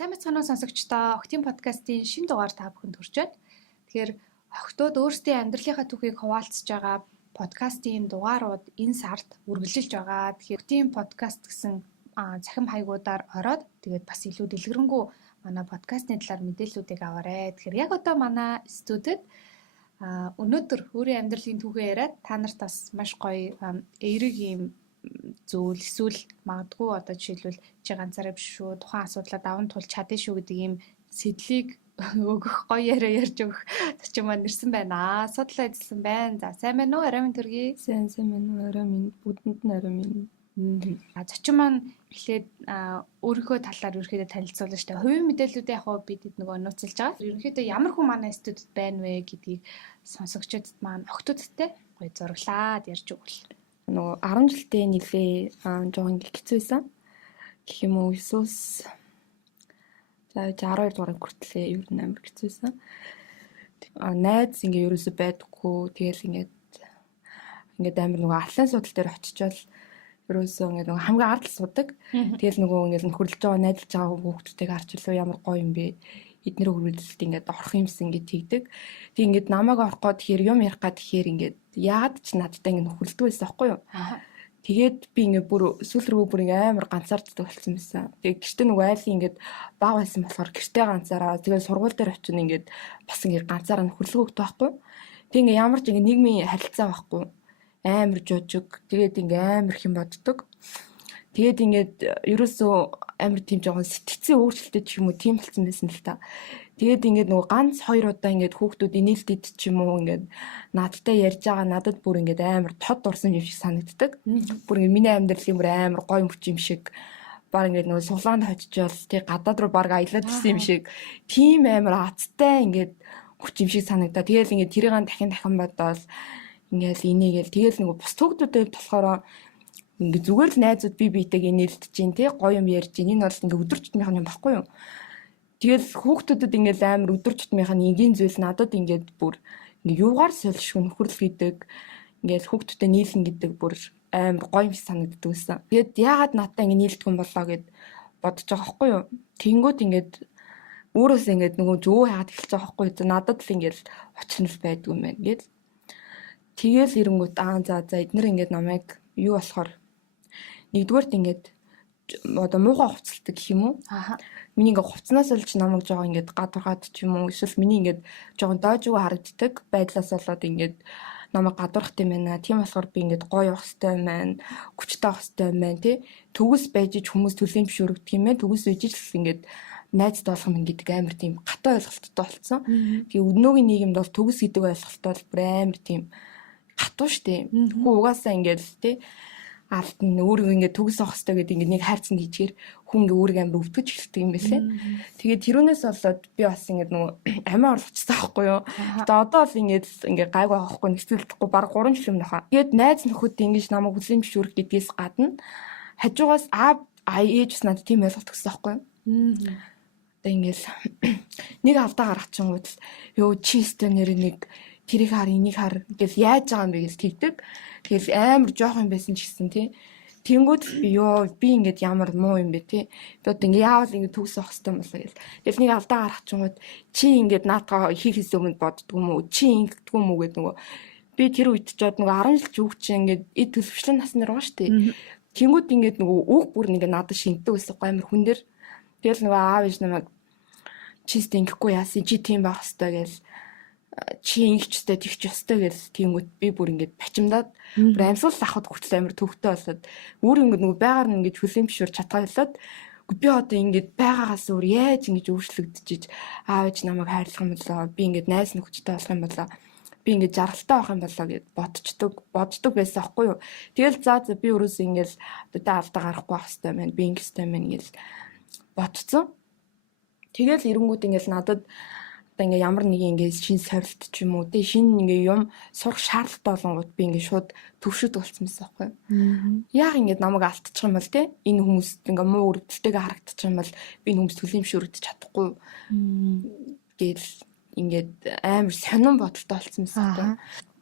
Сайн мэцгэнэ сонсогчдоо Октийн подкастын шинэ дугаар та бүхэнд хүрч байна. Тэгэхээр охтууд өөрсдийн амьдралынхаа түүхийг хуваалцж байгаа подкастын дугаарууд энэ сард үргэлжилж байгаа. Тэгэхээр Октийн подкаст гэсэн захим хаягуудаар ороод тэгээд бас илүү дэлгэрэнгүй манай подкастны талаар мэдээллүүдийг аваарэ. Тэгэхээр яг одоо манай студид өнөөдөр өөрийн амьдралын түүхээ яриад та нарт бас маш гоё эерэг юм зүйл эсвэл магадгүй одоо жишээлбэл чи ганцаараа биш шүү тухайн асуудлаа даван тулж чадна шүү гэдэг ийм сэдлийг өгөх гоё яриа ярьж өгөх зочин маань ирсэн байна. Судлаа эзэлсэн байна. За сайн байна уу? Арай минь төргий. Сайн байна уу? Арай минь бүдэнд нь арай минь. Зочин маань эхлээд өөрийнхөө талаар ерөөхдөө танилцуулна штэ. Хувийн мэдээллүүдээ яг бид нөгөө нууцлж байгаа. Ерөнхийдөө ямар хүн манай студид байна вэ гэдгийг сонсогчдод маань октодтой гоё зураглаад ярьж өгвөл. Нөгөө 10 жилдээ нэлээ жоохон хэцүүсэн. Гэх юм уу Иесус за 12 дугаар хүртлээ ер нь амар хэцүүсэн. Найз ингээ ерөөсөө байдаггүй. Тэгэл ингээд амар нөгөө арлын судал дээр очичвал ерөөсөө ингээ нөгөө хамгийн ард судаг. Тэгэл нөгөө ингээ нөхөрлөж байгаа найзлж байгаа хүүхдүүдийг харж илүү ямар гоё юм бэ. Эднэр хөрвөлдөлт ингээд орох юмсан ингээд тэгдэг. Тэг ингээд намайг орох гээд тэгэхээр юм ярих гээд тэгэхээр ингээд яагаад ч надтай ингээд нөхөрлөдөг байсан байхгүй юу? Тэгээд би ингээд бүр сүүл рүү бүр амар ганцаарддаг болсон байсан. Тэгээд гэртээ нөгөө айлын ингээд баг байсан болохоор гэртээ ганцаараа тэгээд сургууль дээр очино ингээд бас ингээд ганцаараа нөхөрлөгөө өгдөг байхгүй. Тэг ингээд ямар ч ингээд нийгмийн харилцаа байхгүй. Амар жожиг. Тэгээд ингээд амар их юм боддог. Тэгээд ингээд ерөөсөө амар тийм жоохон сэтгцэн өөрчлөлтөд ч юм уу тийм болсон байсан л та. Тэгээд ингээд нөгөө ганц 2 удаа ингээд хүүхдүүд инээлтэд ч юм уу ингээд наадтай ярьж байгаа надад бүр ингээд амар тод орсон юм шиг санагддаг. Бүр ингээд миний амьдрал юм амар гоё мөч юм шиг баг ингээд нөгөө сулаанд хочжол тий гадаад руу баг аялаад ирсэн юм шиг тийм амар азтай ингээд мөч юм шиг санагдаа. Тэгээл ингээд тэрийг дахин бодоод ингээд инээгээл тэгээл нөгөө бус хүүхдүүдэд болохоор ингээ зүгээр л найзууд биетэйг нээлтэж чинь тий гоё юм ярьж чинь энэ бол ингээ өдөр тутмынхаа юм баггүй юу. Тэгэл хүүхдүүдэд ингээ амар өдөр тутмынхаа энгийн зүйл надад ингээ бүр ингээ юугаар солишгүй нөхөрлөл гэдэг ингээ хүүхдүүдэд нийлэн гэдэг бүр амар гоё юм санагддаг байсан. Тэгэд яагаад надад ингээ нийлдэг юм болоо гэд бодож байгаа байхгүй юу. Тэнгүүд ингээ өөрөөс ингээ нөгөө зөө хаад эхэлж байгаа байхгүй юу. Надад л ингээ очнол байдгүй юм байна гэд. Тэгэл ирэнгүүт за эднэр ингээ намайг юу болохоор нэгдүгээрт ингээд одоо муухай хувцалдаг гэх юм уу? Миний ингээд хувцснаас олж намайг жоо ингээд гадуурхаад ч юм уу эсвэл миний ингээд жоохон доожгүй харагддаг байдлаас болоод ингээд намайг гадуурхт юм байна. Тийм болохоор би ингээд гоё явах хэрэгтэй юм байна. Хүчтэй авах хэрэгтэй юм байна тий. Төгс байж ч хүмүүс төлийн бишүрэгдэх юм байна. Төгс байж л ингээд найз доолох юм гэдэг амар тийм гатаа ойлголттой болсон. Тэгээ өнөөгийн нийгэмд бол төгс гэдэг ойлголттой бол бүр амар тийм гатуу штэ. Хүү угаасаа ингээд тий алт нь өөрөө ингээд төгс авах хэрэгтэй гэдэг ингээд нэг хайрцан хийчихээр хүн ингээд өөрийгөө амар өвтгөж эхэлдэг юм байлээ. Тэгээд тэрүүнээс болоод би бас ингээд нөгөө амиа орлогчсон байхгүй юу. Тэгээд одоо л ингээд гайгүй авахгүй нэгсэлдэхгүй баг 3 жил юм нөхөө. Тэгээд найз нөхөд ингэж намайг хүлээн зөвшөөрөх гэдгээс гадна хажуугаас ээжс надад тийм ойлголт өгсөн байхгүй юу. Одоо ингээд нэг алдаа гаргачихгууд ёо чи өстө нэр нэг тэрийг хар энийг хар гэж яаж байгаа юм бэ гэж тэгдэг. Тэгэл амар жоох юм байсан ч гэсэн тий. Тэнгүүд би ингээд ямар муу юм бэ тий. Би одоо ингээд яавал ингээд төгс авах хэрэгтэй юм болоо гэл. Тэгэл нэг алдаа гаргачихгууд чи ингээд наатаа хийхээс өмнө боддгоо юм уу? Чи ингэдэггүй юм уу гэдэг нөгөө би тэр үед ч одоо нөгөө 10 жил зүг чи ингээд эд төлөвчлэн насны байгаа шүү дээ. Тэнгүүд ингээд нөгөө үг бүр ингээд надад шинтдэг байсан амар хүн дээр. Тэгэл нөгөө аав ээж намайг чист ингэхгүй яасан чи тийм байх хэрэгтэй гэл чи ингэчтэй тэгч ёстой гэж тиймүүд би бүр ингээд бачимдаад бүр амьсгал авахд хүртэл амар төвхтэй болоод өөр ингээд нөгөө байгаар нь ингээд хүлээн бишүүр чадхаалаад би одоо ингээд байгаагаас өөр яаж ингэж өөрчлөгдөж аав ээж намайг хайрлах юм болоо би ингээд найз нөхдөдтэй болох юм болоо би ингээд жаргалтай байх юм болоо гэд боддог байсан аахгүй юу. Тэгэл за би өөрөөсөө ингээд одоо алдаа гарахгүй байх хэрэгтэй байна би ингэстэй байна гэж бодцсон. Тэгэл эренгүүд ингээд надад ингээ ямар нэг ингээ шин сорилт ч юм уу тий шин ингээ юм сурах шаардлагатай болонгууд би ингээ шууд төвшөд болцсон байсан байхгүй юу. Яг ингээ намайг алдчих юм бол тий энэ хүмүүст ингээ муу өрөвдөлтэйгээ харагдчих юм бол би энэ хүмүүст төлөмшөөрөгдөж чадахгүй гэж ингээд амар сонирн бодолтой болцсон байсан байхгүй юу.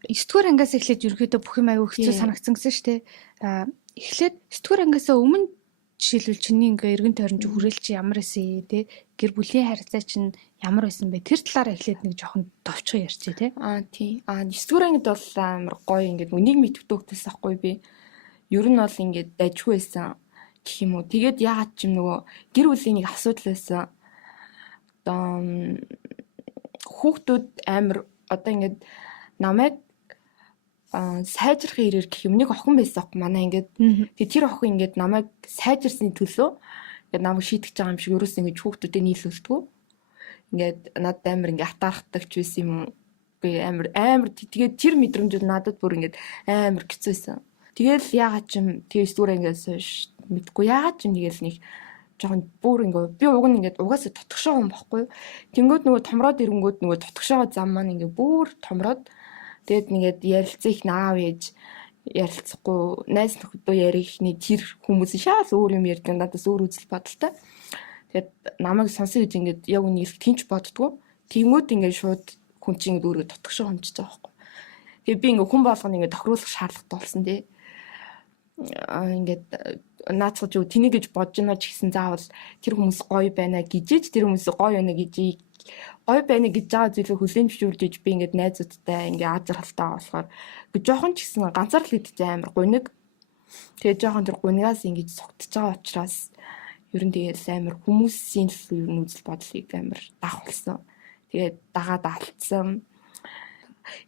9-р ангиас эхлээд ерөөдөө бүх юм аюу хэцүү санагдсан гэсэн шүү дээ. Эхлээд 9-р ангиасаа өмнө жишээлбэл чиний ингээ эргэн тойрон чи хүрээлч ямар эсэ те гэр бүлийн харилцаа чинь ямар байсан бэ? Тэр талаараа эхлээд нэг жоохон товчхон ярьчих те. Тий. 9-р ангид бол амар гоё ингээд үнийг мэдвдэг хөлтөөс ахгүй би. Ер нь бол ингээд дажгүй байсан гэх юм уу. Тэгээд яагаад ч юм нөгөө гэр бүлийн нэг асуудал байсан. Одоо хүүхдүүд амар одоо ингээд намайг сайжрахын ирээр гэх юм нэг охин байсан аахгүй манай ингээд. Тэгээд тэр охин ингээд намайг сайжирсны төлөө ингээд намайг шийтгэж байгаа юм шиг ерөөс ингээд хүүхдүүдэд нийлүүлдэг. Ингээд надад амар ингээд атаархдаг ч байсан юм уу. Би амар тэгээд тэр мэдрэмжүүд надад бүр ингээд амар хэцүүсэн. Тэгэл яагаад ч юм тэгээс зүгээр ингээс мэдгүй яагаад ч юм нэгээс нэг жоохон бүр ингээд би уг нь ингээд угаасаа тотгошоо юм баггүй. Тэнгүүд нөгөө томроод ирэнгүүд нөгөө тотгошоо зам маань ингээд бүр томроод тэгээд ингээд ярилцах их наав ээж ярилцахгүй найз нөхөдөө ярихны тэр хүмүүс шаас өөр юм ярьдаг надаас өөр үзэл бодолтой. Тэгээд намайг сонсон гэж ингээд яг үнийг их тэнч боддгоо. Тэнгүүд ингээд шууд хүн чинь ингээд өөрөө тотгошоо хомчиж байгаа байхгүй. Тэгээд би ингээд хүн болгоно ингээд тохируулах шаардлагатай болсон тий. Ингээд наацгаж юу тэнийг гэж бодож байна ч гэсэн заавал тэр хүмүүс гоё байна гэж тэр хүмүүс гоё байна гэж гоё байна гэж байгаа зүйлийг хүлээн зөвшөөрж би ингээд найзуудтай ингээд аазархалтай болохоор гэ жоохон ч гэсэн ганцаарл гэдэгт амар гуниг. Тэгээд жоохон тэр гунигаас ингээд согтож байгаа учраас ер нь тэгээд амар хүмүүсийн ер нь үзэл бодлыг амар давхалсан. Тэгээд дагаад алдсан.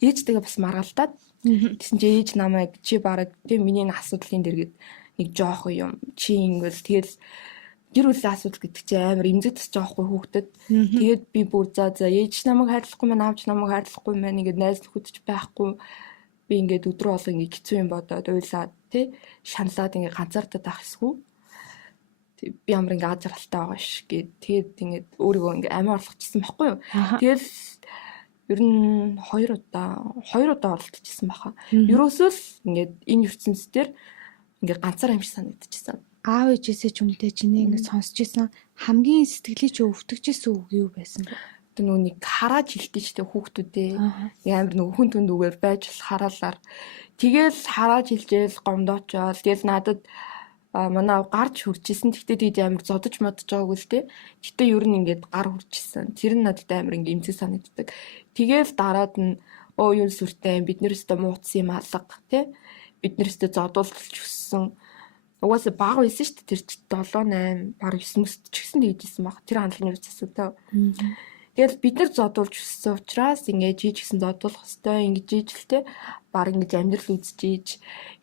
Ээжтэйгээ бас маргалдаад тэгсэн чи ээж намайг чи бараг тийм миний асуудлын дэргэд нэг жоох юм чи ингэвэл тэгэл гэр бүлийн асуудал гэдэг чи амар эмзэг тасч байгаа хгүй хүүхдэд. Тэгээд би бүр за ээж намайг хайрлахгүй мэн аавч намайг хайрлахгүй мэн ингээд найз нөхөдч байхгүй би ингээд өдрөө болго ингээд хэцүү юм бодоод уйлаад тий шаналаад ингээд ганцаардаад байх эсгүй би амар ингээд азаралтай байгаа ш гээд тэгээд ингээд өөрийгөө ингээд амиа орлогчсон байхгүй юу. Тэгэл ер нь 2 удаа оролцчихсан баха. Ерөөсөө л ингээд энэ ертөнцийн дээр ингээд ганцаар амжиж санагдчихсан. Аав ээжээсээ ч өмнөдөө чиний ингэ сонсч ийсэн хамгийн сэтгэлийг чи өвтгөжсэн үг юу байсан бэ? Тэр нүуник хараад хэлдэг ч тэ хүүхдүүдээ амар нөгөө хүн түнд үгээр байж бол хараалаар тэгэл хараад хэлжээл гомдоочоод тэгэл надад манай гарч хуржсэн. Тэгтээ тэгээд амар зодож модож байгаагүй л тэ. Гэтэ ер нь ингээд гар хуржсэн. Тэр нь надад амар ингээд эмзэг санагддаг. Тэгэл дараад нь юу сүртэй бид нэрстэй мууцсан юм алга тэ. Бид нэрстэй зодуулж өссөн. Угаасаа бага байсан шүү дээ. Тэр 7 8 баг 9 мөсд ч гэсэн тэгжсэн баг. Тэр хандлагын үс асуудал. Тэгэл бид нар зодуулж өссөн учраас ингээд жиж гэсэн зодуулах хэвээр ингэж ижилтэй баг ингэж амьдрал үзэж ийж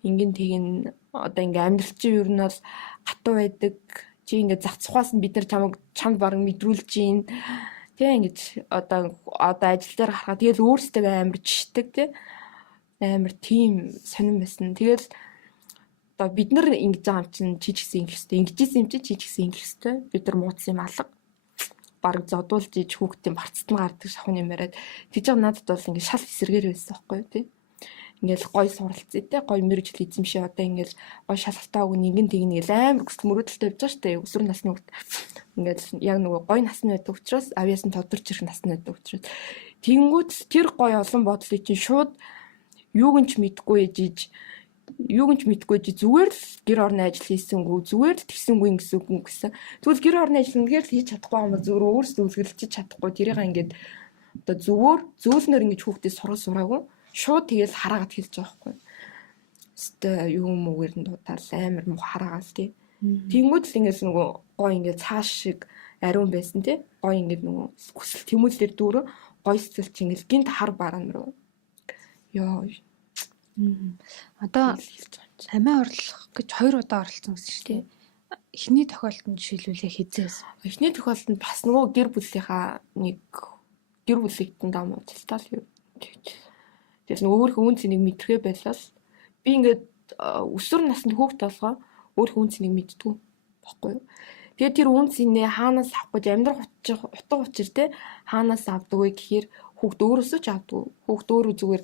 ингэн тэгин одоо ингээ амьдрал чинь ер нь бол хатуу байдаг. Чи ингээ зах цухаас нь бид нар чамд баг мэдрүүлж гин. Тэ ингэж одоо ажил дээр харахад тэгэл өөрсдөө амар жишдэг тий. Амар тийм сонирн байсан. Тэгэл одоо бид нар ингэж байгаа юм чинь чи ч гэсэн ингэх хэвээр ингэжсэн юм чи ч гэсэн ингэх хэвээр бид нар муудсан юм алга. Бараг зодуулж иж хүүхдийн барцад нь гардаг шахууны яриад тэгж байгаа надад бол ингээ шал эсэргээр байсан байхгүй тий. Ингээл гой суралцъя те гой мэрэгжил эзэмшээ одоо ингээл гой шалгалтаа өгн ингэн тэгнээл амар хүсэл мөрөөдөлтэй явж байгаа штэ өсвөр насны хүүхд ингээл яг нөгөө гой насны байдаг учраас авьяас нь тодорч ирэх насны байдаг учраас тэгэнгүүт тэр гой олон бодлыг чинь шууд юуг нь ч мэдгүй ээж зүгээр л гэр орны ажил хийсэнгүү зүгээр л тэгсэнгүү гэсэн тэгвэл гэр орны ажил нэгээр л хийж чадахгүй юм зүгээр өөрсдөө үлгэлж чадахгүй тэрийг ингээд одоо зүгээр зөөлнөр ингэж хүүхдээ сураагүй шууд тэгэл хараагаад хэлж байгаа байхгүй. Өстө юу юм уу гэрн дутаал амар муу хараагаал тий. Тэнгүүд л ингээс нөгөө гой ингээд цааш шиг ариун байсан тий. Гой ингээд нөгөө хүсэл тэмүүлэлээр дүүрөө гой сэтгэл чинь ингээд гинт хар бараан руу. Йоо. Одоо амиа орлох гэж 2 удаа оролцсон гэсэн шүү дээ. Эхний тохиолдолд жишээлбэлээ хизээс. Эхний тохиолдолд бас нөгөө гэр бүлийнхаа нэг гэр бүлэгтэн дам уудалтай л юу. Тэгэл өөрийнхөө үн цэнийг мэдрэхэ байлаа. Би ингээд өсвөр насны хүүхд толгоо өөрийнхөө үн цэнийг мэддэг байхгүй юу. Тэгээд тэр үн цэнээ хаанаас авах гэж амьдрах утга учир те хаанаас авдаг вэ гэхээр хүүхд өөрөөсөө ч авдаг. Хүүхд өөрөө зүгээр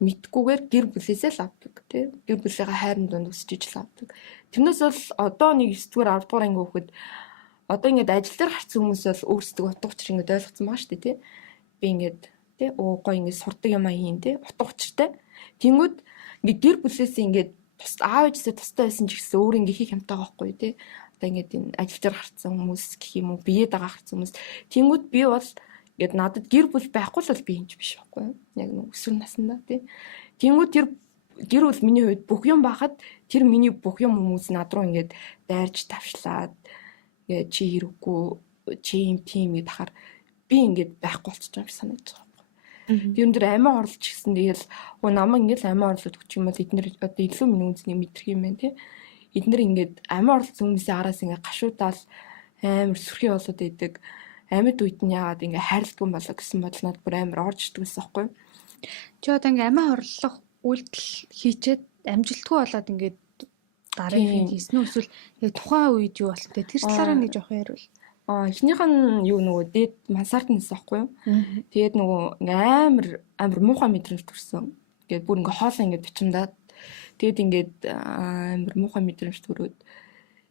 мэдгүйгээр гэр бүлээсээ л авдаг те. Гэр бүлийнхаа хайрын дунд өсөж ижил авдаг. Тэрнээс бол одоо нэг 9-р 10-р анги хүүхэд одоо ингээд ажил дээр гарсан хүмүүс бол өөрсдөө утга учир ингээд ойлгоцсон байгаа шүү дээ те. Би ингээд тэ гой ингэ сурдаг юм хийн тэ утга учиртай. Тэнгүүд ингээ гэр бүлээсээ ингээд аав ээжтэй тустай байсан ч гэсэн өөр ингээ хийх юмтай байхгүй тий. Одоо ингээд энэ ажилчаар гарцсан хүмүүс гэх юм уу, биеэд байгаа гарцсан хүмүүс. Тэнгүүд би бол ингээд надад гэр бүл байхгүй л би юм биш байхгүй юу? Яг нэг өсвөр насндаа тий. Тэнгүүд тэр гэр бүл миний хувьд бүх юм байхад тэр миний бүх юм хүмүүс над руу ингээд дайрч тавшлаад ингээд чи хэрэггүй чи юм тийм гэд хахаар би ингээд байхгүй болчих юм шиг санагдаж байгаа. Би өндөр амиа орлож гисэн тэгэл намайг ингээд амиа орлоод өгч юм бол эднэр одоо илүү миний үнцнийг мэдрэх юм байна тий. Эднэр ингээд амиа орлсон хүмүүсийн араас ингээд гашуудаал амар сүрхий болоод идэг. Амьд үед нь яагаад ингээд хайрлахгүй юм болоо гэсэн бодол надад бүр амар орж ирдэг байсан байхгүй. Чи одоо ингээд амиа орлох үйлдэл хийчээд амжилтгүй болоод ингээд дараагийн хийсэн үү эсвэл яг тухайн үед юу болтой тэр талаараа нэг жоох ярил. Эхнийх нь юу нөгөө дээд мансард нээсэн байхгүй юу? Тэгээд нөгөө ингээ амар муухай мэдрэмж төрсөн. Ингээд бүр ингээ хоолоо ингээ бичимдаад тэгээд ингээд амар муухай мэдрэмж төрөөд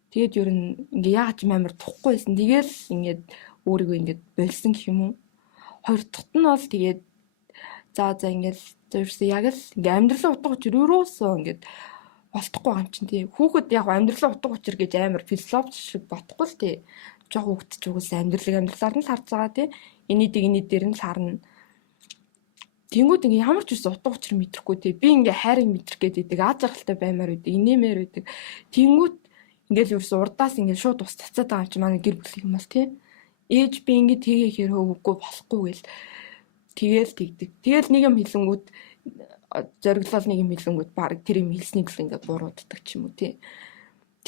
тэгээд ер нь ингээ яагаад ч амар тухгүй байсан. Тэгээл ингээд өөрийгөө ингээд болсон гэх юм уу? Хоёр дахьт нь бол тэгээд за ингээл зөвшөөс яг л ингээ амьдралын утга учир юусоо ингээд болтохгүй юм чинь тий. Хүүхэд яг амьдралын утга учир гэж амар философи шиг бодохгүй л тий. Жог хүүхэд ч угсаа амьдралаар нь л харж байгаа тий. Эний дээр нь л харна. Тэнгүүд ингээ ямар ч үс утга учир мэдрэхгүй тий. Би ингээ хайрыг мэдрэх гэдэг аз жаргалтай баймаар байдаг, инээмээр байдаг. Тэнгүүд ингээл ерөөс урдаас ингээ шууд ус цацаад байгаа юм чи манай гэр бүл юм бол тий. Ээж би ингээ тгээхээр хөвггүй болохгүй гэл тэгэл тэгдэг. Тэгэл нэг юм хэлэнгүүд зориглол нэг юм хэлэнгүүд баг тэр юм хэлснийг л ингээ буруутдаг ч юм уу тий.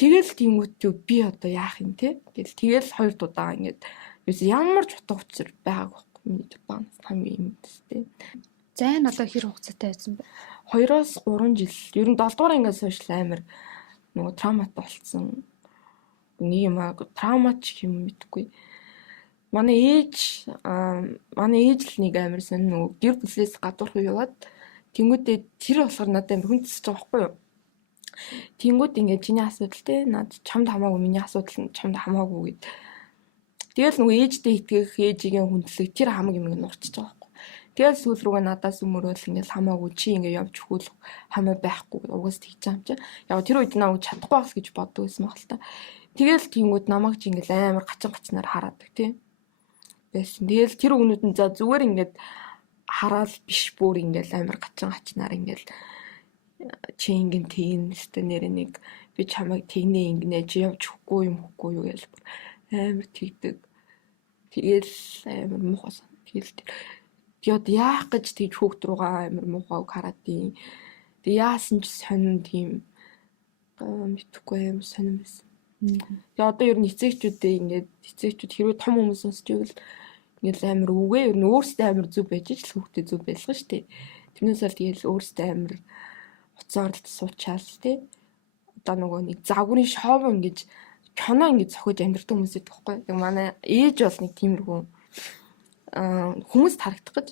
Тэгэл тиймүүд би одоо яах юм те. Тэгэл хоёр удаа ингээд ямар ч утга учир байгааг байхгүй миний Японоос хамгийн юм тест. Зайн одоо хэр хугацаатай байсан бэ? 2-3 жил. Ер нь 7 дугаар ангиас хойш амар нөгөө травмат болсон. Нэг юм травмат ч юм мэдгүй. Манай ээж л нэг амар сон нөгөө гэр бүлээс гадуурх яваад тэнгүүдээ тэр болохоор надад амар хүндэсэж байгаа байхгүй юу? Тэнгүүд ингээд чиний асуудал те над чамд хамаагүй миний асуудал нь чамд хамаагүй гэд. Тэгэл нөгөө ээжтэй итгэх ээжигийн хүндлэг тэр хамаг юм ингээд нурчиж байгаа байхгүй. Тэгэл сүүл рүүгээ надаас өмөрөөл ингээд хамаагүй чи ингээд явж хөл хамаа байхгүй угаас тэгж байгаа юм чи. Яг тэр үед намайг чадахгүй бас гэж боддог байсан баг л та. Тэгэл тэнгүүд намайг чи ингээд амар гачнаар хараадаг те. Байсан. Тэгэл тэр өгнүүд нь за зүгээр ингээд хараал биш бүр ингээд амар гачнаар ингээд чи ингэн тэгнэ өстө нэрээ нэг би чамайг тэгнэ ингэнэ чи явж хөхгүй юм хөхгүй юу гэж амар тэгдэг. Тэгэл амар муухай сан. Тэгэл яах гэж тэгж хүүхд руугаа амар муухай хараад тийм. Тэг яасан ч сонин тийм мэдхгүй амар сонин байсан. Тэг одоо ер нь эцэгчүүд хэрвээ том хүмүүс сонсч ивэл ингээд амар үгээ ер нь өөрсдөө амар зүв байж л хүүхдэд зүв байлгаа штэ. Тэрнээс л тэгэл өөрсдөө амар уцаарлт суучаал тий. Одоо нөгөө нэг загварын шоу ингэж кино ингэж зохиож амьдрэх хүмүүс байдаг байхгүй. Тэг манай ээж бол нэг тиймэрхүү хүмүүс харагдах гэж.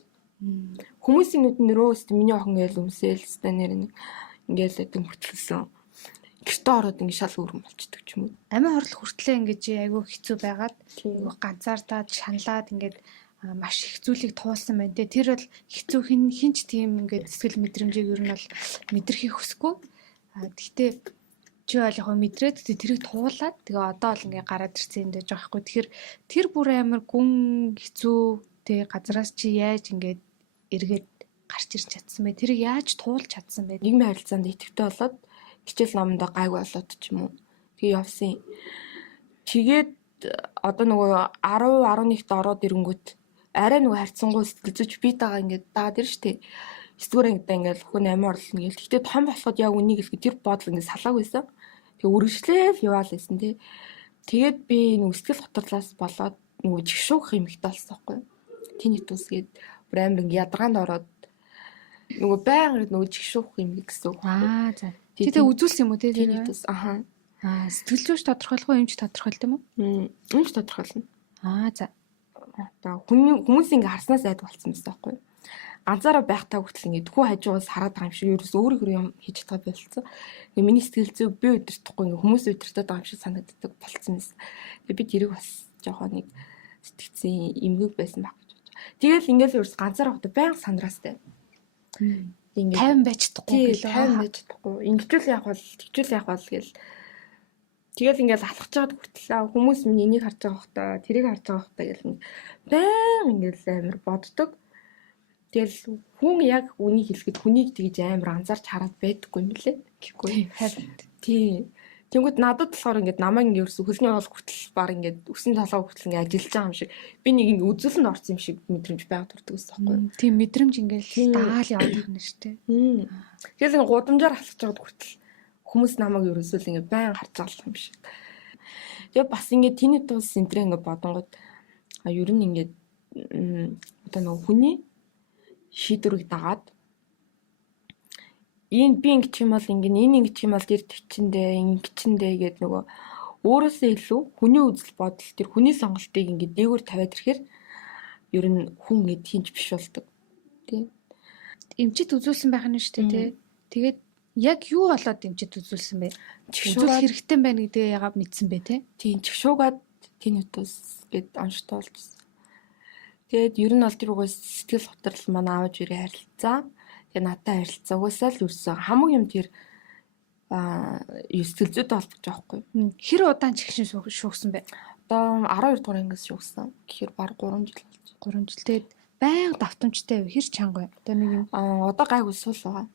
Хүмүүсийн нүдэн рөөс миний охин гээл өмсөөл станер нэг ингээл өдөн хөтлөсөн. Гэртээ ороод ингэ шал өргөн болчдөг ч юм уу. Амиа хорлох хүртлээ ингэж айгүй хэцүү байгаад айгүй ганцаардаад шаналаад ингээд маш их зүйлийг туулсан байна те. Тэр бол хэцүү хинч тийм ингээд сэтгэл мэдрэмжийг ер нь бол мэдрэхийг хүсэхгүй. Гэхдээ чи бол яг мэдрээд тэрийг туулаад тэгээ одоо бол ингээд гараад ирсэн юм дэж байгаа хгүй. Тэгэхээр тэр бүр амар гүн хэцүү те газраас чи яаж ингээд эргээд гарч ирч чадсан бэ? Тэрийг яаж туулж чадсан бэ? Нийгмийн харилцаанд идэвхтэй болоод хичээл номдоо гайгүй болоод ч юм уу. Тэгээ явсан. Тэгээд одоо нөгөө 10-11-т ороод ирэнгүүт арай нөгөө харьцангуй сэтгэл зүйч битагаа ингээд даад ир штэ. 9-р ангидаа ингээд хүн амиа орлно гээл. Гэтэ том болоход яг үнийг хэлэх тэр бодол ингээд салааг байсан. Тэгээ үргэлжлээл яваал байсан тий. Тэгээд би нөгөө сэтгэл готрлаас болоод нөгөө жигшүүх юмхтэй болсон байхгүй. Тинитус гээд бүр амар ингээд ядаргаанд ороод нөгөө байнга нөгөө жигшүүх юм гэсэн. За. Тэгээ үзүүлсэн юм уу тий? Тинитус сэтгэл зүйч тодорхойлох уу, эмч тодорхойлт юм уу? Эмч тодорхойлно. За. Одоо хүмүүс ингээ харснаас айд болцсон байсан байхгүй. Ганцаараа байхдаа хүртэл ингээ тхүү хажуугаас хараад байгаа юм шиг ерөөс өөр юм хийж чадгаа болцсон. Ингээ миний сэтгэл зүй би удирдахгүй ингээ хүмүүс удирдах байгаа юм шиг санагддаг болцсон байсан. Тэгээ би тэрийг бас жоохон нэг сэтгцэн эмгэг байсан баг гэж бодож. Тэгэл ингээл ерөөс ганцаараа хот байнга сандрастай. ингээд 50 байж чадахгүй гэлээ. 50 байж чадахгүй. Ингэжүүл яг бол, тэгжүүл яг бол гэл. Тэгэл ингээд алхаж чад хүртэл хүмүүс минь энийг харж байгаа хөтөө, тэрийг харж байгаа хөтөө гэл баян ингээд амар боддог. Тэгэл хүн яг үнийг хэлэхэд хүнийг тэгж амар анзаарч хараад байдаггүй юм лээ. Гэхгүй. Тий. Тэнгүүд надад болохоор ингээд намайг ингээд ерөөсө хөлний хоол хүртэл баг ингээд өсөн толгой хүртэл ингээд ажиллаж байгаа юм шиг би нэг ингээд үзүүлэн орсон юм шиг мэдрэмж байгаад төрдөг гэсэн юм байна. Тийм мэдрэмж ингээд даал яваад байна шүү дээ. Тэгэл ингээд гудамжаар алхаж байгаад хүртэл хүмүүс намайг ерөөсөө л ингээд байн харж байгаа юм шиг. Тэгээ бас ингээд тэний тус энтрэ ингээд бодонгод ер нь ингээд одоо нөгөө хүний шийдвэрийг дагаад энэ би ингэж юм бол энэ ингэж юм бол тэр төвчөндөө ингэчэндээ гэдэг нөгөө өөрөөсөө илүү хүний үзэл бодол тэр хүний сонголтыг ингээд дээгүүр тавиад ирэхээр ер нь хүн гэд хинч биш болдог. Тий. Эмчит үзүүлсэн байх нь шүү дээ, тий. Тэгээд яг юу болоод эмчит үзүүлсэн бэ? Үзүүлэх хэрэгтэй байна гэдгээ яагаад мэдсэн бэ, тий? Тийм чгшуугаад тинитус гэд онцтой болчихсон. Тэгээд ер нь бол тэр угаас сэтгэл готрол манай аавж ирээ харилцаа. Тэгээ надтай харилцаа угаасаа л ерөөсөө хамаг юм тэр сэтгэл зүйтэй холбож байгаа хгүй. Хэр удаан чигшин шуугсан бэ? Одоо 12 дугаар ангиас шуугсан. Гэхээр баг 3 жил болж. 3 жил. Тэгээд байнга давтамжтай хэр чанга вэ? Одоо нэг юм одоо гайгүй сул байгаа.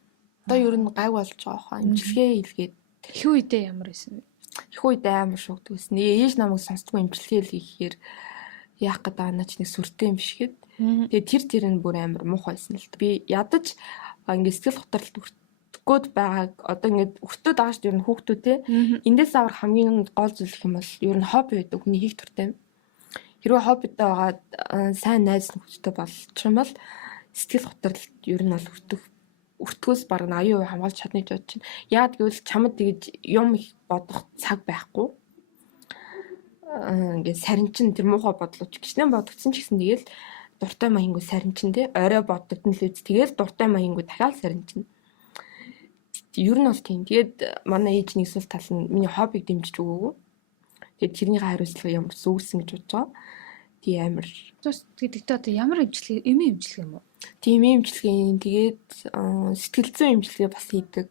Одоо ер нь гайг болж байгаа хаа. Имчилгээ хийлгээд. Их үедээ ямар байсан бэ? Их үедээ амар шуугдаг байсан. Ээж намайг сонсдгүй имчилгээ хийхээр яах гээд байгаа наач нэг сүртэй юм биш гээд. Тэгээ тэр нь бүр амар муухай байсан л. Би ядаж ингээд сэтгэл готролд өртгөөд байгааг одоо ингээд өртөөд байгаа шүү дээ ер нь хүүхдүүд те. Эндээс авах хамгийн гол зүйл юм бол ер нь хобби байдаг хүний хийх туртай юм. Хэрвээ хоббитай байгаад сайн найз нөхдөд болчих юм бол сэтгэл готролд ер нь бол өртгөөс бараг 80% хамгаалж чадна гэж бодож байна. Яагаад гэвэл чамд тэгж юм их бодох цаг байхгүй. Ингээд саринчин тэр муухай бодлооч гिचнэн бодогдсон ч гэсэн тэгэл дуртай маянгүй саринчин те орой бодогдсон л үз. Тэгэл дуртай маянгүй дахиад саринчин. Ер нь бол тийм. Тэгээд манай ээж нэг сул тал нь миний хоббиг дэмжиж өгөөгүй. Тэгээд тэрний хариуцлага ямар зүгсэн гэж бодож байгаа. Тий амар. Тэгэхдээ одоо ямар эмчилгээ, эмчилгээ юм уу? Тийм эмчилгээ. Тэгээд сэтгэл зүйн эмчилгээ бас хийдэг.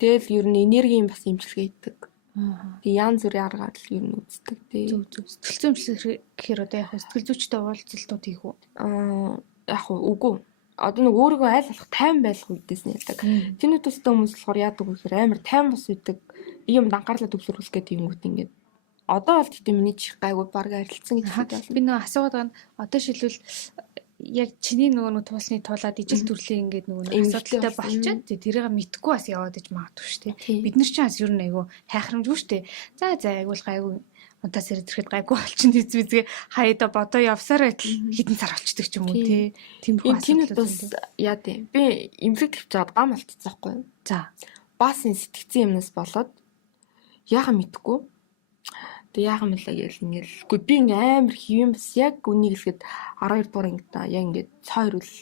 Тэгэл ер нь энергийн бас эмчилгээ хийдэг. Тэг янз бүрийн аргаар л ер нь үздэг. Зүг. Сэтгэл зүйн эмчилгээ гэхээр одоо яг сэтгэл зүйчтэй уулзалтууд хийх үү? Яг үгүй. Одоо нэг өөрийгөө айл болох тайван байх үедээс нь яадаг. Тэний тустай хүмүүс болохоор яадаг вэ гэхээр амар тайван бус үйдэг. Ийм анхаарлаа төвлөрүүлэх гэдэг юмгууд ингээд. Одоо бол тэгтээ миний чих гайгүй баг арилцсан гэж бодож байна. Би нөгөө асуугаад байгаа нь одоо шилбэл яг чиний нөгөө туусны туулаад ижил төрлийн ингээд нөгөө асуудалтай болчиход тэрийг мэдхгүй бас яваад иж магадгүй шүү дээ. Бид нар ч бас ер нь айгүй хайхрамжгүй шүү дээ. За айгүй л гайгүй унтаас ирэхэд гайгүй болчихно зүзгээ хаяада бодоо явсаар байтал хідэн сар болчдөг ч юм уу тий. Тиймэрхүү асуудал яа тий. Би имлэг тавьчаад гам алдчихсан байхгүй юу? За. Бас энэ сэтгцэн юмнаас болоод яахан мэдхгүй. Тэг яахан мэлээ гээл ингээл үгүй би амар хэвэн бас яг үнийг хэлэхэд 12 дугаар ангида яг ингээд цаа ирүүл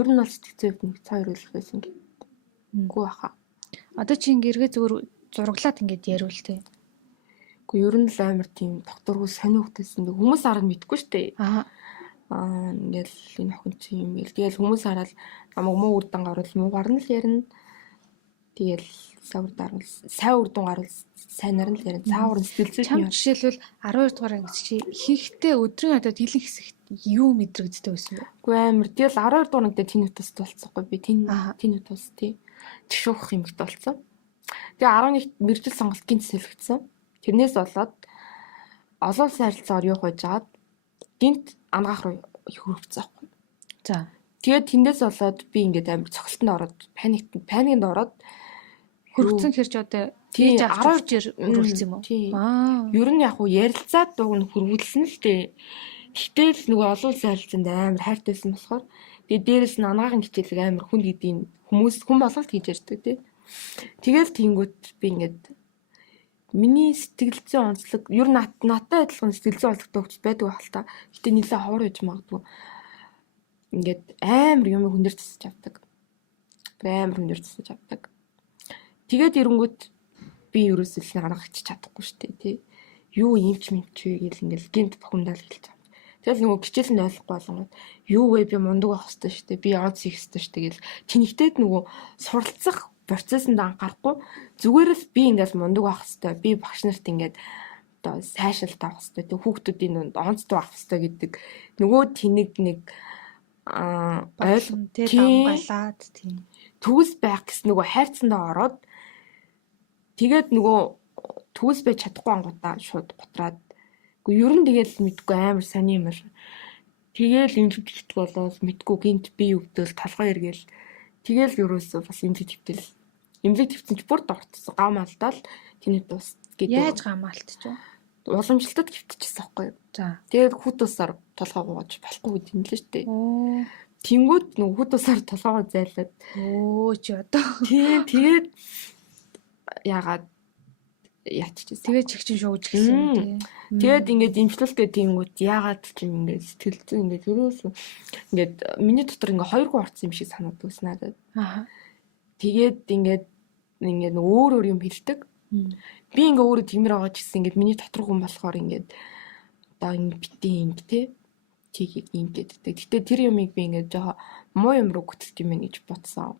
ер нь бол сэтгцэн нэг цаа ирүүл байсан үгүй баха. Одоо чи ингээ эргээ зүгээр зураглаад ингээд яриул тий. Ер нь л амар тийм докторгүй сониугдсэн. Хүмүүс хараад мэдгүй штэ. Ингээл энэ охин чи юм гээл. Тэгэл хүмүүс хараад намайг муу үр дүн гарвал муугаар нь л ярина. Тэгэл сайн үр дүн гарвал сайнаар нь л ярина. Цаавар сэтгэл зүйн юм. Жишээлбэл 12 дугаар анги чи хийхдээ өдрийн хадад хилэн хэсэгт юу мэдрэгддэг байсан бэ? Үгүй амар. Тэгэл 12 дугаар ангид тинитус болцсоогүй би тинитус тий. Тшүүх юмгт болцсон. Тэгээ 11-т мэржил сонголт гинт сэлгдсэн. Тэрнээс болоод олон улсын харилцаагаар явах байжгаад гинт ангаах руу хөрвцсөн байхгүй. За. Тэгээд тэндээс болоод би ингээд амар цогцолтонд ороод паникнд ороод хөрвцөн хэрч одоо тийж авч хөрвүүлсэн юм уу? Ер нь яг уу ярилцаад дуг нь хөрвүүлсэн л дээ. Гэтэл нөгөө олон улсын харилцаанд амар хайртайсан болохоор тэгээд дээрэс нь ангаахын хичээлэг амар хүн гэдгийг хүн болголт хийж ярьдаг тий. Тэгэл тэнгүүт би ингээд миний сэтгэл зүйн онцлог ер нь надтай адилхан сэтгэл зүйн онцлогтой хөвч байдаг байх л та. Гэтэ нэлээ ховор байж магадгүй. Ингээд амар юм хүнээр тасаж авдаг. Амар хүнээр тасаж авдаг. Тэгээд ирэнгүүт би ерөөсөө л гаргах чадахгүй шүү дээ тий. Юу юмч мэмч вэ гэл ингээд гинт бохомдал хэлж байгаа. Тэгэл нөгөө хичээл нь ойлгохгүй болгоод юу вэ би мундаг байх хэрэгтэй шүү дээ. Би онц хийх хэрэгтэй шүү дээ гэл тэнэгтээд нөгөө суралцах процессыг анхаарахгүй зүгээр л би ингээд мундаг байх хэрэгтэй. Би багш нарт ингээд одоо сайшаалт авах хэрэгтэй. Тэг хүүхдүүдийн нүнд онцтой байх хэрэгтэй гэдэг нөгөө тэнэг нэг ойлгом тий дамгаалаад тий төгс байх гэсэн нөгөө хайрцандаа ороод тэгээд нөгөө төгс байж чадахгүй ангуудаа шууд готраад үгүй ер нь тэгэл мэдгүй амар сони юм байна. Тэгэл имлэг твтг болоод мэдгүй гинт би өвдөл толгой эргээл тэгэл ерөөсөө бас имлэг твтэл имлэг твтсэн ч бүр дортсон гам алдаал тэний тус гэдэг. Яаж гам алдчих вэ? Уламжлалтад твтчихсэн байхгүй юу? За. Тэгээд хүүт тусаар толгой гооч болохгүй үед юм л шүү дээ. Оо. Тэнгүүд нөгөө хүүт тусаар толгойгоо зайлаад. Өө чи одоо. Тийм тэгээд яагаад яатчихсан. Тэгээд чигчин шууж гисэн тийм. Тэгээд ингээд имплэлтэй тиймгүүд яагаад ч юм ингээд сэтгэл зүйн ингээд ерөөсөө ингээд миний дотор ингээд хоёргүй орсон юм шиг санагддаг надад. Аа. Тэгээд ингээд өөр өөр юм хэлдэг. Би ингээ өөрөө тиймэр байгаа ч гэсэн ингээд миний дотор хүн болохоор ингээд одоо ингэ битээ ингэ те тийг ингэ гэдэг. Гэтэ тэр юмыг би ингээд жоо муу юм руу гүтэлт юм гэж бодсон.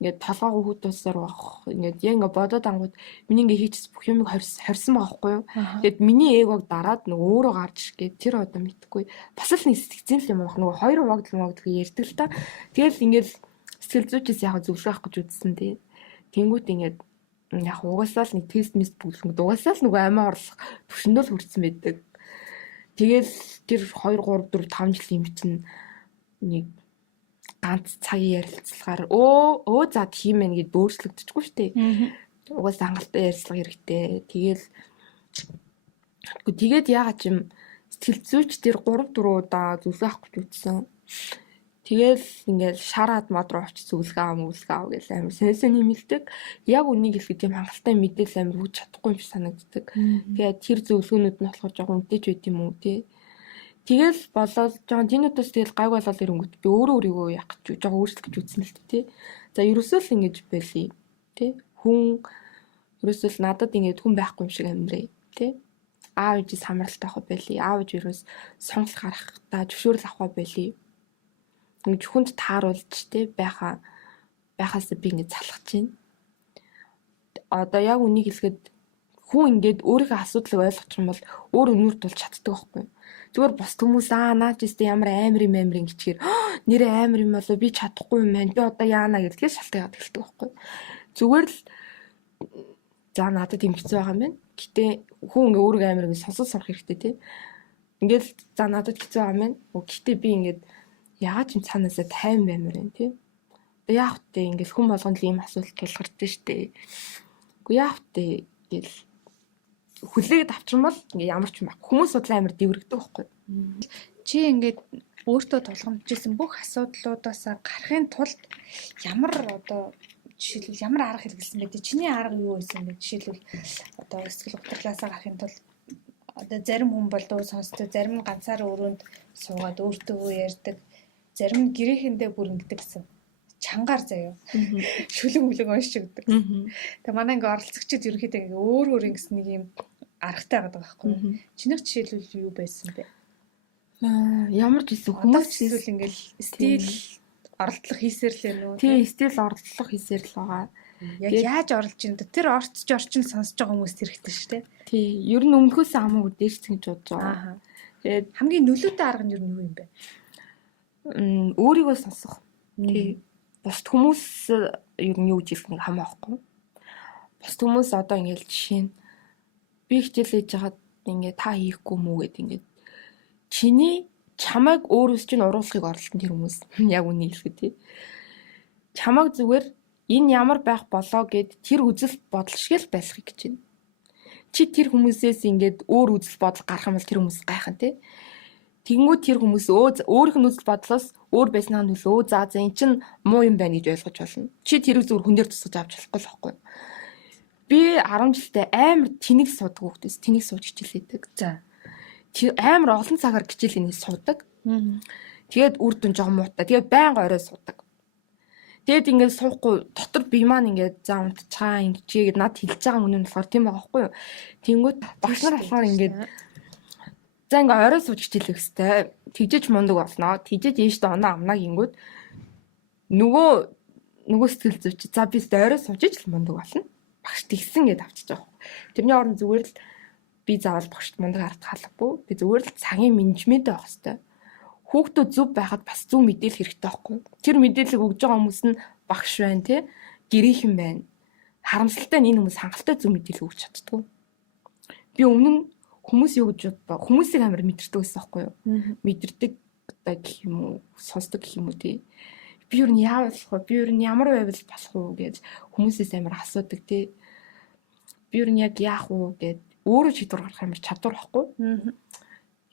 Ингээд толгойгоо хүүт тусаар байх. Ингээд яг ингээ бодоод ангууд миний ингээ хийчихс бүх юмыг хорьсон байгаа байхгүй юу. Тэгээд миний эгог дараад нөгөө өөрөө гарч ирэх тэр одоо мэдхгүй. Бас л нэг сэтгцэн л юм байх. Нөгөө хоёр хуваагдал ярьдаг л та. Тэгэл ингээд сэтгэл зүйчээс яг зөвлөх гэж үзсэн тий. Тэнгүүт ингээд яг угаасаа л нэг тест мэс бүлгэн угаасаа л нөгөө амиа орлох төвшөндөө л хүрсэн байдаг. Тэгэл тэр 2 3 4 5 жилийн юм чинь нэг ганц цагийн ярилцлагаар за тийм ээ гэд өөрчлөгдөжгүй шүү дээ. Угаасаа хангалттай ярилцлага хэрэгтэй. Тэгээд яагаад ч юм сэтгэл зүйч тэр 3 4 удаа зөвлөх гэж үзсэн. Тэгэл ингээл шараад мод руу очиж зөвлөгөө гэж амар сонсон нэмэлдэг. Яг үнийг хэлэхэд тийм хангалттай мэдээлэл амар хүч чадахгүй юм шиг санагддаг. Тэгээд тэр зөвлөгөөнүүд нь болохоор жоохон үнэтэй ч байт юм уу тий. Тэгэл болоод жоохон тинүүдээс тэгэл гайг болоод ирэнгүүт би өөрийгөө яах гэж жоохон өөрчлөх гэж үзсэн л тий. За ерөөсөө л ингэж байли тий. Хүн ерөөсөө л надад ингэж хүн байхгүй юм шиг амьдрий тий. Аав ээжээс хамааралтай авах байли. Аав ээж ерөөс сонголт гаргахтаа зөвшөөрөл авах байли. Ингэж хүнд тааруулж тий байхаас би ингэ залхаж байна. Одоо яг үнийг хэлэхэд хүн ингээд өөрийнхөө асуудлыг ойлгох юм бол өөр өнөр тулж чаддаг байхгүй. Зүгээр бос хүмүүс наад чистэ ямар амар юм гिचгээр нэрээ амар юм болоо би чадахгүй юм байна. Би одоо яана гэдгээр шалтгаалаад хэлдэг байхгүй. Зүгээр л за надад юм хэцүү байгаа юм байна. Гэтэ хүн ингээ өөрийгөө амар ингэ сонсож сурах хэрэгтэй тий. Ингээд за надад хэцүү байгаа юм байна. Гэтэ би ингээд яагаад ч цаанаасаа тайван баймаар байна тий. Одоо яах вэ? Ингээл хүн болгонд л ийм асуудал тулгардаг штэ. Уу яах вэ гэл хүлээгээд авчирмал ингээ ямар ч юм баг. Хүмүүс бодлоо амар дэврэгдэг байхгүй. Чи ингээд өөртөө тулгамдчихсан бүх асуудлуудаас гарахын тулд ямар одоо жишээлбэл ямар арга хэрэгэлсэн бэ? Чиний арга юу байсан бэ? Жишээлбэл одоо сэтгэл готрлаасаа гарахын тулд одоо зарим хүн бол дуу сонсдог, зарим нь ганцаараа өрөөнд суугаад өөртөө ярьдаг, зарим нь гэрээхэндээ бүр ингэдэг гэсэн. Чангаар заяа. Шүлэг уншиж өгдөг. Тэгээ манай ингээ оролцогчид ерөөхдөө ингээ өөр ингэсэн нэг юм аргатай байгаа байхгүй. Чинийх жишээлбэл юу байсан бэ? Ямар ч гэсэн хүмүүс эсвэл ингээл стил оролдлого хийсээр л юм уу? Тий, стил оролдлого хийсээр л байгаа. Яг яаж орлож ин тэр орцож орчин сонсож байгаа хүмүүст хэрэгтэй шүү дээ. Тий, ер нь өмнөхөөс хамаагүй дээрсэн гэж бодож байгаа. Тэгээд хамгийн нөлөөтэй арга нь ер нь юу юм бэ? Өөрийгөө сонсох. Тий. Бусд хүмүүс ер нь юу гэж хэлэх хамаахгүй. Бусд хүмүүс одоо ингээл жишээ нь би хичээл хийж байгаад ингээ та хийхгүй мүү гэд ингээ чамайг өөрөөс чинь уруулахыг оролдсон тэр хүмүүс яг үнийг хэлэхэд тий. Чамайг зүгээр энэ ямар байх болоо гэд тэр үзэл бодол шиг л байлгахыг гэж байна. Чи тэр хүмүүсээс ингээд өөр үзэл бодол гарах юм бол тэр хүмүүс гайхан тий. Тэгэнгүүт тэр хүмүүс өөрийнх нь үзэл бодлоос өөр байснаа нөлөө за энэ чинь муу юм байна гэж ойлгож болно. Чи тэрийг зүгээр хүн дээр тусгаж авч болохгүй л байхгүй. Би 10 жилдээ амар тэнэг суудаг хүүхдээс тэнэг сууж хичээлээдэг. За. Амар олон цагаар хичээлээ суудаг. Тэгээд үр дүн жоо муутай. Тэгээд байнга орой суудаг. Тэгээд ингээд суухгүй дотор би маань ингээд за унтцгаа ингэчээгээд над хэлж байгаа юм нь болохоор тийм байгаа байхгүй юу. Тэнгүүт багш нар болохоор ингээд За ингээ орой сууж хичээлэх хэвээр тэгжэж мундаг болсноо. Тэгжэж ээжтэй оноо амнаа гингүүд нөгөө сэтгэл зүйч за би орой сууж ич л мундаг болно. Багш тэгсэн гэдээ авчиж байгаа. Тэрний оронд зүгээр л би заавал багшд мундаг харах халахгүй. Би зүгээр л цагийн менежменттэй байх хэрэгтэй. Хүүхдүүд зөв байхад бас зөв мэдээлэл хэрэгтэй байхгүй. Тэр мэдээллийг өгж байгаа хүмүүс нь багш байна тий. Гэрийнхэн байна. Харамсалтай нь энэ хүмүүс хангалттай зөв мэдээлэл өгч чаддгүй. Би өмнө нь хүмүүс юу гэж боддог. Хүмүүсийг амар мэдэрдэг байсан байхгүй юу? Мэдэрдэг одоо гэх юм уу, сонсдог гэх юм уу тий. Би юу н яавал болох вэ? Би юу н ямар байвал болох уу гэж хүмүүсээс амар асуудаг тий. Би юу н яг яах уу гэд өөрөө шийдвэр гаргах амар чадвар байхгүй.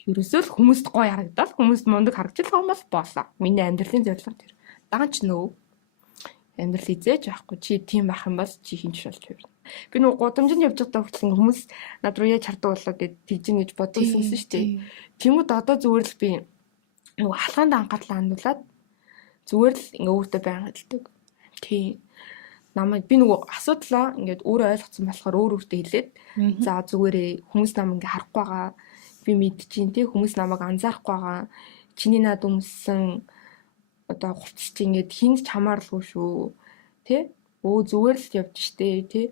Ерөөсөө л хүмүүст гоё харагдаад хүмүүст мундаг харагдчих юм бол боолоо. Миний амьдралын зорилго тэр. Даанч нөө амьдрал хизээж байхгүй. Чи тийм байх юм бол чи хинч болж хувирна. Би нөгөө гудамжинд явж байгаа хүртэл хүмүүс над руу яаж хардаг болоо гэд тийжин гэж бодсон шүү дээ. Тэнгүүд одоо зүгээр л би нөгөө халгаанд анхаарлаа хандуулаад зүгээр л ингээ өөртөө байнга хэлдэг. Тийм. Намайг би нөгөө асуудлаа ингээд өөрөө ойлгоцсон болохоор өөртөө хэлээд за зүгээрээ хүмүүс нам ингээ харахгүй байгаа. Би мэдчихээн тий хүмүүс намайг анзаарахгүй байгаа. Чиний над өмссөн одоо хувцс чи ингээд хинж хамааралгүй шүү. Тэ? Зүгээр л явж штэ тий.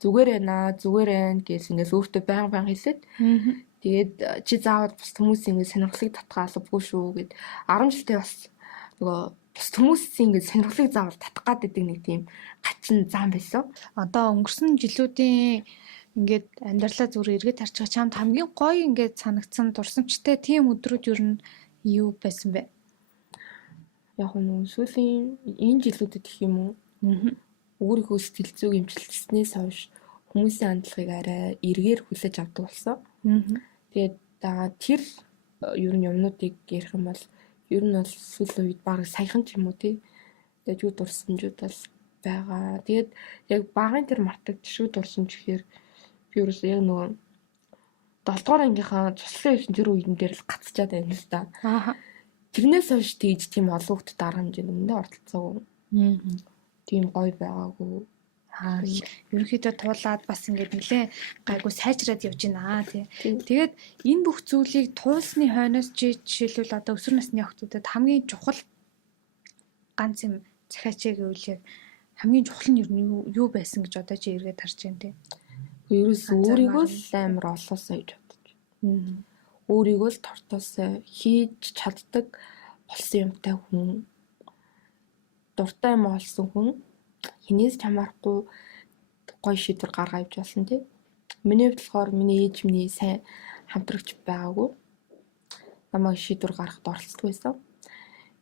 Зүгээр байна гэж ингээд өөртөө байнга хэлээд тэгээд чи заавал бус хүмүүсийн ингээд сонирхлыг татгаалахгүй шүү гэд 10 жилдээ бас нөгөө бус хүмүүсийн ингээд сонирхлыг заавал татах гэдэг нэг тийм гачин зам байсан. Одоо өнгөрсөн жилүүдийн ингээд амьдралаа зүгээр эргээд харж байгаа чамд хамгийн гоё ингээд санагдсан дурсамжтай тийм өдрүүд юу нь юу байсан бэ? Яг нь сүүлийн энэ жилүүдэд гэх юм уу? Өөрийнхөө сэтгэл зүйг эмчилснээс хойш хүмүүсийн хандлагыг арай эргээр хүлээж авдаг болсон. Тэгээд тэр ер нь юмнуудыг ярих юм бол ер нь бол сүүлийн үед баг саяхан ч юм уу тий. Тэгээд юу дурсамжууд бол байгаа. Тэгээд яг багын тэр мартагдчихгүй дурсамж гэхээр би ерөөсөө яг нөгөө 7 дугаар ангийнхаа цуслан өвчин тэр үеийн дээр л гацчаад байна л да. Тэрнээс хойш тэгж тийм олон хүүхдэд дарга хэмжээнд өмнө оролцоогүй. Тийм гоё байгаагүй. Ерөнхийдөө туулаад бас ингээд нэлээ гайгүй сайжраад явж байна тий. Тэгээд энэ бүх зүйлийг туулсны хойноос жишээлбэл одоо өсвөр насны охтуудад хамгийн чухал ганц юм захиачаа гэвэл хамгийн чухал нь юу байсан гэж одоо чи эргээд харж байна тий. Ерөөс өөрийгөө л амар олоосоо гэж бодож байна. Өөрийгөө л тортоосоо хийж чаддаг болсон юмтай хүн, дуртай юм олсон хүн хинээс ч хамаарахгүй гоё шийдвэр гаргаж болсон тий. Миний хувьд болохоор миний ээж минь сайн хамтрагч байгаагүй. Намайг шийдвэр гаргахад оролцдог байсан.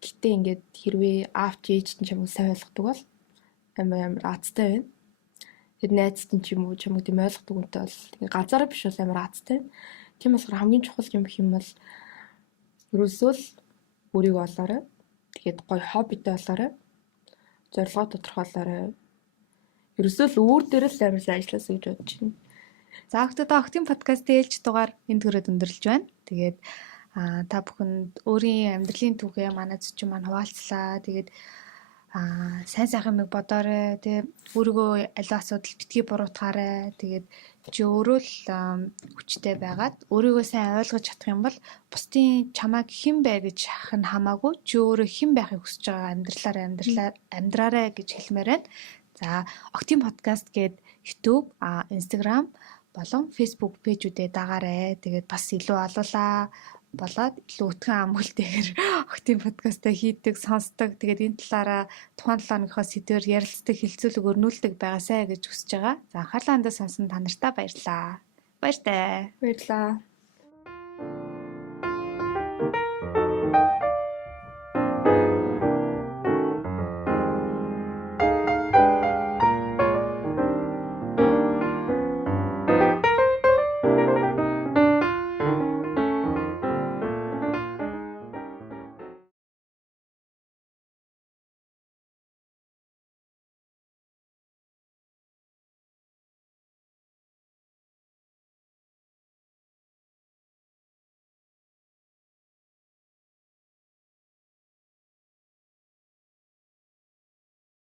Гэтэ ингээд хэрвээ аавч ээж нь чамайг сайн ойлгодог бол амар азтай байна. Тэгээд найз чинь ч юм уу чамайг тийм ойлгодог үнтэй бол ганцаараа биш бол амар азтай. Тийм болохоор хамгийн чухал юм гэх юм бол ерөөсөө л өөрийгөө олоорой. Тэгээд гоё хоббитэй болоорой. Зорилгоо тодорхойлоорой. Ерөөсөө л өөр дээр л амар сайн ажилласаа гэж бодож байна. За октын подкастын ээлж дугаар энэ төрөд өндөрлөж байна. Тэгээд та бүхэнд өөрийн амьдралын түүхээ манай зочин маань хуваалцлаа. Тэгээд сайн сайхан юмыг бодоорой. Тэгээ өөрийгөө аливаа асуудал битгий буруутгаарай. Тэгээд чи өөрөө л хүчтэй байгаад өөрийгөө сайн ойлгож чадах юм бол бусдын чамайг хэн бай гэж хах нь хамаагүй чи өөрөө хэн байхыг хүсэж байгаа амьдраарай гэж хэлмээр байна. За октын подкаст гээд YouTube, Instagram болон Facebook пэйжүүдэд дагаарай. Тэгээд бас илүү олоолаа болоод илүү өтгөн ам хүлтэйгээр октын подкастаа хийдэг, сонсдог. Тэгээд энэ талаараа тухайн талаархаа сэдвээр ярилцдаг, хилцүүлэг өрнүүлдэг байгаасай гэж хүсэж байгаа. За анхаарлаа хандаа сонсон та нартай баярлалаа. Баяртай. Баярлалаа.